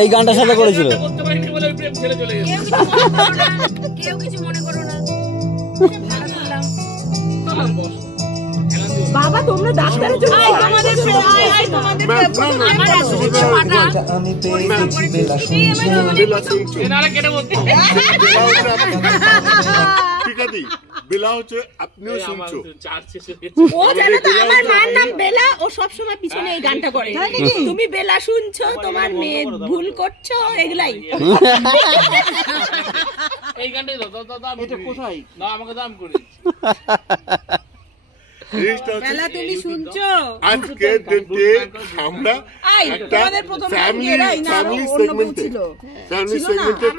এই গানটার সাথে করেছিল। কেউ কিছু মনে করো না বাবা, তোমরা ডাক্তারের জন্য আমাদের বেলা হচ্ছে, আপনিও শুনছো। ও জানো তো আমার মার নাম বেলা, ও সব সময় পিছনে এই গানটা করে। তুমি বেলা শুনছো, তোমার মেয়ে ভুল করছো, এগুলাই। এই গানটাই দাও। এটা কোথায়? না আমাকে দাম করে। বেলা তুমি শুনছো? আজকে ডেটে আমরা একটা ফ্যামিলি সেগমেন্টে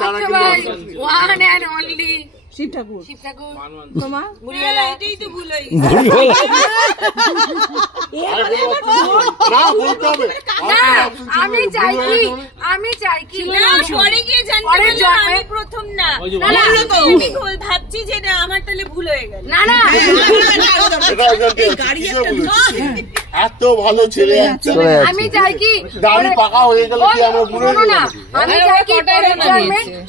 তারা কিন্তু ওয়ান এন্ড অনলি শিব ঠাকুর তোমার মুড়িয়ালা, এটাই তো ভুল হয়ে গেছে। না বলতে হবে না, আমি চাই কি না পরে গিয়ে জানতে পারলাম আমি প্রথম না। আমি ভাবছি যে না আমার তাহলে ভুল হয়ে গেল। না না গাড়ি একটা এত ভালো ছেলে, আমি চাই কি দাড়ি পাকা হয়ে গেল কি আমরা বুড়ো হয়ে গেলাম? আমি চাই কি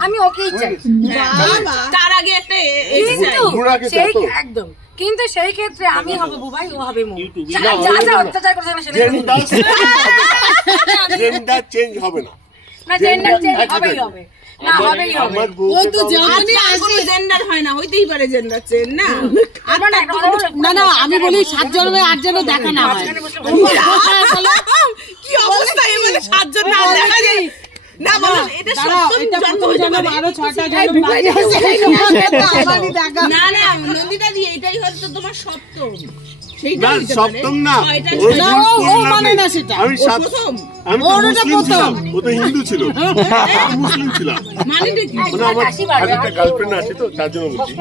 আমি ওকেই চাই। তার আগে একটা সেই একদম, কিন্তু সেই ক্ষেত্রে আমি হব বুবাই, ও হবে মু। যা যা অত্যাচার করছে না সেটা জেন্ডার চেঞ্জ হবে না। না জেন্ডার চেঞ্জ হবেই হবে। না হবেই হবে। ও তো যখনই আসে জেন্ডার হয় না, হইতেই পারে জেন্ডার চেঞ্জ না। আমার না না আমি বলি 7 জন্মে 8 জন্মে দেখা না হয়। কি অবস্থা, এই মানে 7 জন না দেখা যায় না। বলো এটা সপ্তম জন্ম হতে পারে, আরো 6টা জন্ম বাকি আছে। না না নন্দিতা জি, এটাই হয়তো তোমার সপ্তম। সেইটা সপ্তম না, ও মানে না সেটা। আমি প্রথম, আমি তো মুসলিম ছিলাম, ও তো হিন্দু ছিল, আমি মুসলিম ছিলাম। মানে কি? আমার একটা গার্লফ্রেন্ড আছে তো, তার জন্য বলছি।